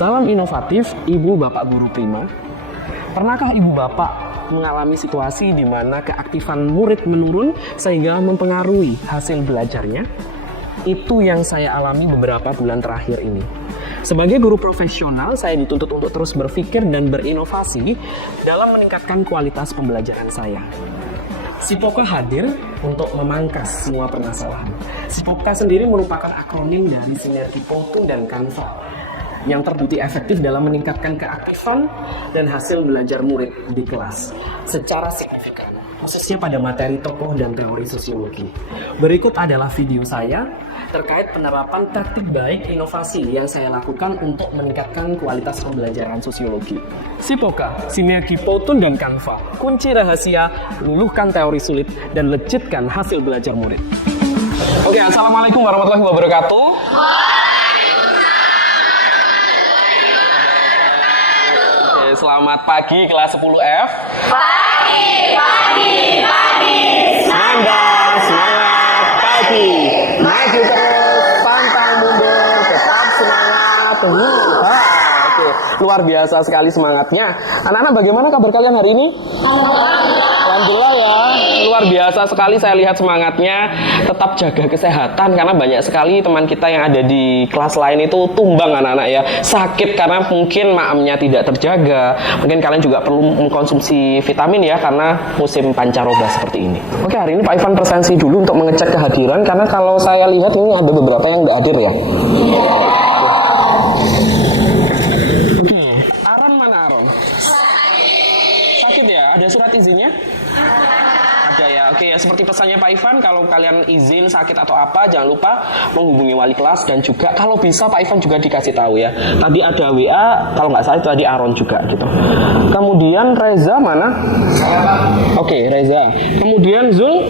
Salam inovatif, Ibu Bapak Guru Prima. Pernahkah Ibu Bapak mengalami situasi di mana keaktifan murid menurun sehingga mempengaruhi hasil belajarnya? Itu yang saya alami beberapa bulan terakhir ini. Sebagai guru profesional, saya dituntut untuk terus berpikir dan berinovasi dalam meningkatkan kualitas pembelajaran saya. Sipoka hadir untuk memangkas semua permasalahan. Sipoka sendiri merupakan akronim dari Sinergi Potun dan Canva yang terbukti efektif dalam meningkatkan keaktifan dan hasil belajar murid di kelas secara signifikan, khususnya pada materi tokoh dan teori sosiologi. Berikut adalah video saya terkait penerapan taktik baik inovasi yang saya lakukan untuk meningkatkan kualitas pembelajaran sosiologi. Sipoka, Sinergi Potun dan Canva, kunci rahasia luluhkan teori sulit dan legitkan hasil belajar murid. Oke, assalamualaikum warahmatullahi wabarakatuh. Oke, selamat pagi kelas 10F. Pagi. Semangat, pagi. Maju terus, pantang mundur, tetap semangat. Oke, luar biasa sekali semangatnya. Anak-anak, bagaimana kabar kalian hari ini? Alhamdulillah ya, luar biasa sekali saya lihat semangatnya. Tetap jaga kesehatan karena banyak sekali teman kita yang ada di kelas lain itu tumbang anak-anak ya. Sakit karena mungkin maamnya tidak terjaga. Mungkin kalian juga perlu mengkonsumsi vitamin ya karena musim pancaroba seperti ini. Oke, hari ini Pak Ivan presensi dulu untuk mengecek kehadiran karena kalau saya lihat ini ada beberapa yang tidak hadir ya. Oke, Aron mana Aron? Sakit ya? Ada surat izinnya? Ada ya. Oke ya, seperti pesannya Pak Ivan, kalau kalian izin sakit atau apa jangan lupa menghubungi wali kelas dan juga kalau bisa Pak Ivan juga dikasih tahu ya. Tadi ada WA, kalau nggak salah itu tadi Aron juga gitu. Kemudian Reza mana? Oke, Reza. Kemudian Zul.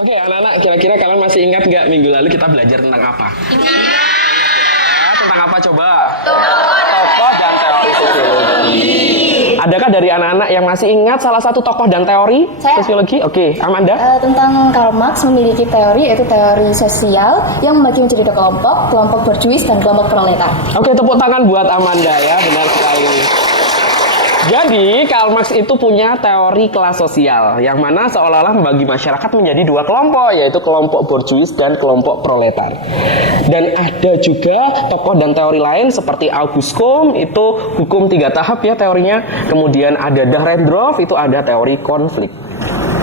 Oke, anak-anak, kira-kira kalian masih ingat nggak minggu lalu kita belajar tentang apa? Tentang apa coba? Tokoh dan teori sosiologi. Adakah dari anak-anak yang masih ingat salah satu tokoh dan teori sosiologi? Oke, Amanda? Tentang Karl Marx memiliki teori, yaitu teori sosial yang membagi menjadi dua kelompok, kelompok borjuis dan kelompok proletar. Oke, tepuk tangan buat Amanda ya, benar sekali. Jadi, Karl Marx itu punya teori kelas sosial, yang mana seolah-olah membagi masyarakat menjadi dua kelompok, yaitu kelompok borjuis dan kelompok proletar. Dan ada juga tokoh dan teori lain seperti August Comte, itu hukum 3 tahap ya teorinya. Kemudian ada Dahrendorf, itu ada teori konflik.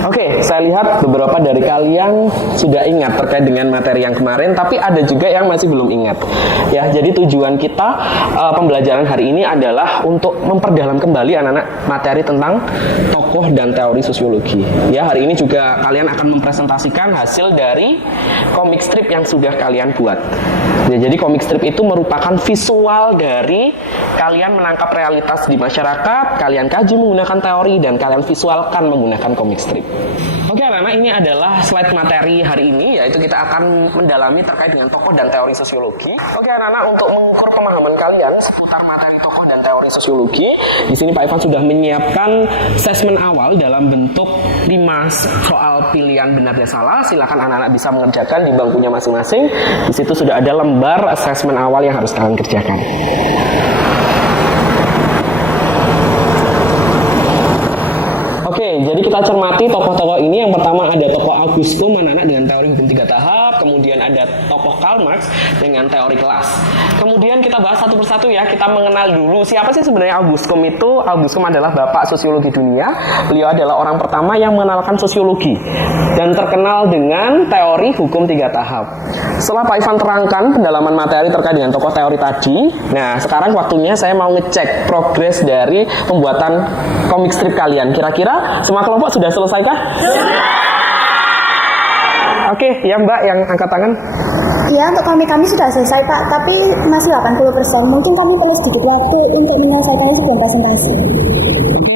Oke, saya lihat beberapa dari kalian sudah ingat terkait dengan materi yang kemarin, tapi ada juga yang masih belum ingat. Ya, jadi tujuan kita pembelajaran hari ini adalah untuk memperdalam kembali anak-anak materi tentang tokoh dan teori sosiologi. Ya, hari ini juga kalian akan mempresentasikan hasil dari komik strip yang sudah kalian buat. Ya, jadi komik strip itu merupakan visual dari kalian menangkap realitas di masyarakat, kalian kaji menggunakan teori, dan kalian visualkan menggunakan komik strip. Oke anak-anak, ini adalah slide materi hari ini, yaitu kita akan mendalami terkait dengan tokoh dan teori sosiologi. Oke anak-anak, untuk mengukur pemahaman kalian seputar materi tokoh dan teori sosiologi, di sini Pak Ivan sudah menyiapkan assessment awal dalam bentuk 5 soal pilihan benar dan salah. Silakan anak-anak bisa mengerjakan di bangkunya masing-masing. Di situ sudah ada lembar assessment awal yang harus kalian kerjakan. Oke, jadi kita cermati tokoh-tokoh ini. Yang pertama ada tokoh August Comte, anak-anak dengan teori hukum 3 tahap. Kemudian ada tokoh Karl Marx dengan teori kelas. Kemudian kita bahas satu persatu ya. Kita mengenal dulu siapa sih sebenarnya August Comte itu. August Comte adalah bapak sosiologi dunia. Beliau adalah orang pertama yang mengenalkan sosiologi dan terkenal dengan teori hukum 3 tahap. Setelah Pak Ivan terangkan pendalaman materi terkait dengan tokoh teori tadi, nah sekarang waktunya saya mau ngecek progres dari pembuatan komik strip kalian. Kira-kira semua kelompok sudah selesaikah? Oke, ya Mbak yang angkat tangan. Ya, untuk kami sudah selesai Pak, tapi masih 80%. Mungkin kami perlu sedikit waktu untuk menyelesaikannya sebelum presentasi. Oke,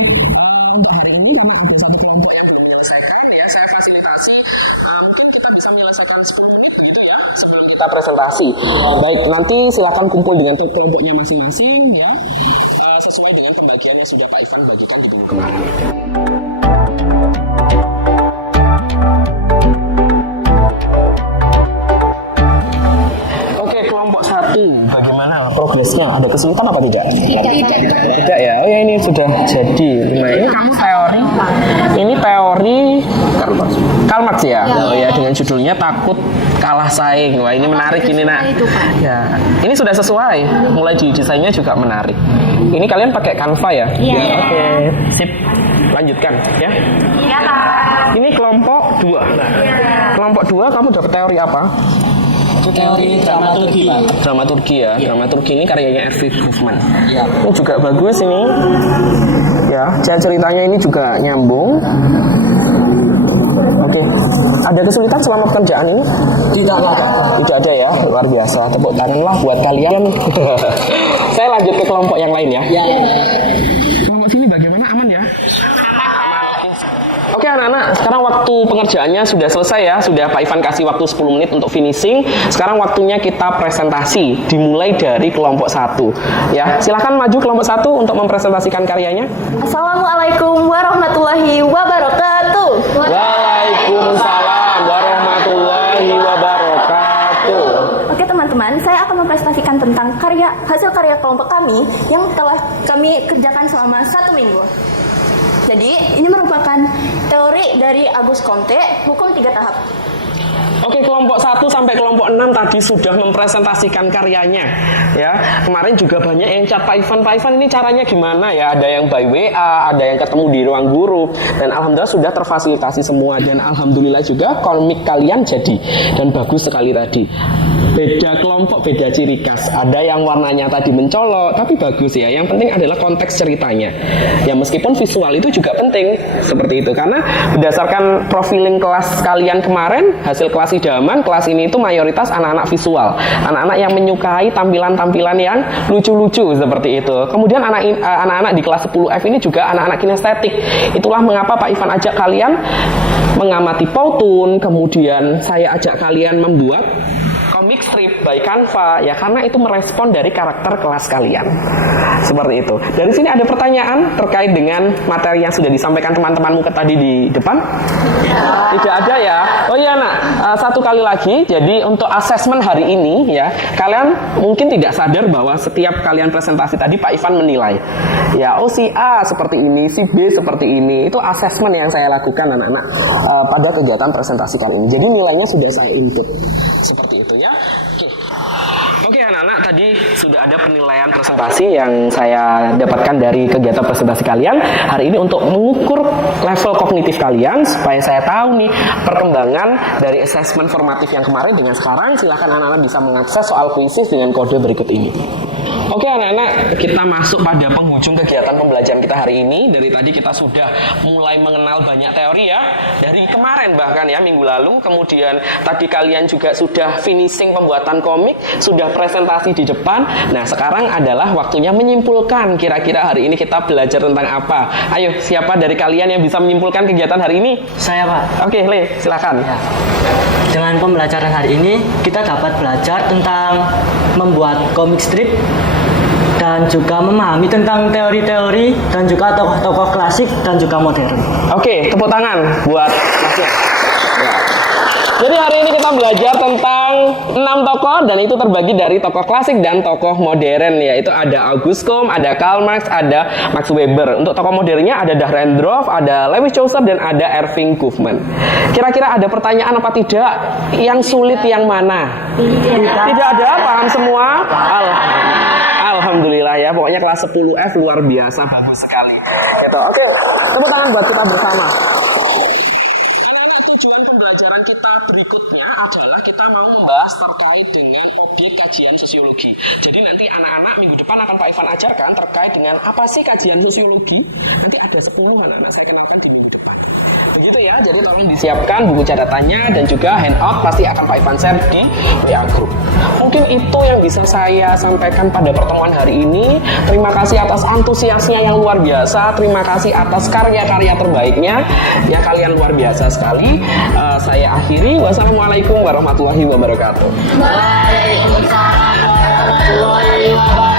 untuk hari ini karena ada satu kelompok yang belum menyelesaikan ya, saya fasilitasi. Mungkin kita bisa menyelesaikan 10 menit gitu ya sebelum kita presentasi. Baik, nanti silakan kumpul dengan kelompoknya masing-masing ya, sesuai dengan pembagian yang sudah Pak Ivan bagikan di buku kemarin. Oke, kelompok 1, bagaimana progres tugasnya ada kesulitan apa tidak? Tidak ya. Oh ya, ini sudah jadi. Nah, ini kamu teori. Ini teori Karl Marx ya. Oh ya, dengan judulnya takut kalah saing. Wah, ini menarik ini nak. Ya, ini sudah sesuai. Mulai di desainnya juga menarik. Ini kalian pakai Canva ya? Iya. Oke, sip. Lanjutkan ya. Iya, Kak. Ini kelompok 2. Nah, kelompok 2 kamu dapat teori apa? Teori dramaturgi, Pak. Dramaturgi ya. Dramaturgi ini karyanya Erwin Goffman. Iya. Ini juga bagus ini. Ya, jalan ceritanya ini juga nyambung. Oke. Ada kesulitan selama pekerjaan ini? Tidak ada. Tidak ada ya. Luar biasa. Tepuk tanganlah buat kalian. Saya lanjut ke kelompok yang lain ya. Ya. Kelompok sini bagaimana? Aman ya? Oke anak-anak, sekarang waktu pengerjaannya sudah selesai ya. Sudah Pak Ivan kasih waktu 10 menit untuk finishing. Sekarang waktunya kita presentasi. Dimulai dari kelompok 1. Ya, silahkan maju kelompok 1 untuk mempresentasikan karyanya. Assalamualaikum warahmatullahi wabarakatuh. Waalaikumsalam warahmatullahi wabarakatuh. Oke teman-teman, saya akan mempresentasikan tentang hasil karya kelompok kami yang telah kami kerjakan selama 1 minggu. Jadi, ini merupakan teori dari Auguste Comte, hukum 3 tahap. Oke, kelompok 1 sampai kelompok 6 tadi sudah mempresentasikan karyanya. Ya, kemarin juga banyak yang chat Pak Ivan ini caranya gimana ya? Ada yang by WA, ada yang ketemu di ruang guru, dan alhamdulillah sudah terfasilitasi semua, dan alhamdulillah juga komik kalian jadi dan bagus sekali tadi. Beda kelompok, beda ciri khas. Ada yang warnanya tadi mencolok, tapi bagus ya. Yang penting adalah konteks ceritanya. Ya meskipun visual itu juga penting seperti itu, karena berdasarkan profiling kelas kalian kemarin, hasil kelas idaman, kelas ini itu mayoritas anak-anak visual, anak-anak yang menyukai tampilan-tampilan yang lucu-lucu seperti itu. Kemudian anak-anak di kelas 10F ini juga anak-anak kinestetik. Itulah mengapa Pak Ivan ajak kalian mengamati Powtoon, kemudian saya ajak kalian membuat comic strip by Canva ya, karena itu merespon dari karakter kelas kalian. Seperti itu. Dari sini ada pertanyaan terkait dengan materi yang sudah disampaikan teman-temanmu tadi di depan? Tidak ada ya. Oh iya nak, satu kali lagi. Jadi untuk asesmen hari ini ya, kalian mungkin tidak sadar bahwa setiap kalian presentasi tadi Pak Ivan menilai. Ya, oh si A seperti ini, si B seperti ini. Itu asesmen yang saya lakukan anak-anak pada kegiatan presentasikan ini. Jadi nilainya sudah saya input. Seperti itu ya. Oke anak-anak, tadi sudah ada penilaian presentasi yang saya dapatkan dari kegiatan presentasi kalian. Hari ini untuk mengukur level kognitif kalian, supaya saya tahu nih perkembangan dari assessment formatif yang kemarin dengan sekarang. Silahkan anak-anak bisa mengakses soal kuisis dengan kode berikut ini. Oke anak-anak, kita masuk pada penghujung kegiatan pembelajaran kita hari ini. Dari tadi kita sudah mulai mengenal banyak teori ya, dari kemarin bahkan ya, minggu lalu. Kemudian tadi kalian juga sudah finishing pembuatan komik, sudah presentasi di depan. Nah sekarang adalah waktunya menyimpulkan, kira-kira hari ini kita belajar tentang apa. Ayo, siapa dari kalian yang bisa menyimpulkan kegiatan hari ini? Saya, Pak. Oke, Le, silakan. Ya. Dengan pembelajaran hari ini, kita dapat belajar tentang membuat komik strip dan juga memahami tentang teori-teori dan juga tokoh-tokoh klasik dan juga modern. Oke, tepuk tangan buat Masnya. Ya. Jadi hari ini kita belajar tentang 6 tokoh, dan itu terbagi dari tokoh klasik dan tokoh modern, yaitu ada Auguste Comte, ada Karl Marx, ada Max Weber. Untuk tokoh modernnya ada Dahrendorf, ada Lewis Chaucer, dan ada Erving Goffman. Kira-kira ada pertanyaan apa tidak? Yang sulit yang mana? Tidak ada, paham semua? Alhamdulillah ya, pokoknya kelas 10F luar biasa, bagus sekali. Gitu. Oke, tepuk tangan buat kita bersama. Anak-anak, tujuan pembelajaran kita berikutnya adalah kita mau membahas terkait dengan objek kajian sosiologi. Jadi nanti anak-anak minggu depan akan Pak Ivan ajarkan terkait dengan apa sih kajian sosiologi. Nanti ada 10 anak-anak saya kenalkan di minggu depan. Begitu ya, jadi tolong disiapkan buku catatannya dan juga handout pasti akan Pak Ivan share di WA Group. Mungkin itu yang bisa saya sampaikan pada pertemuan hari ini. Terima kasih atas antusiasnya yang luar biasa. Terima kasih atas karya-karya terbaiknya. Ya, kalian luar biasa sekali. Saya akhiri. Wassalamualaikum warahmatullahi wabarakatuh. Waalaikumsalam warahmatullahi wabarakatuh.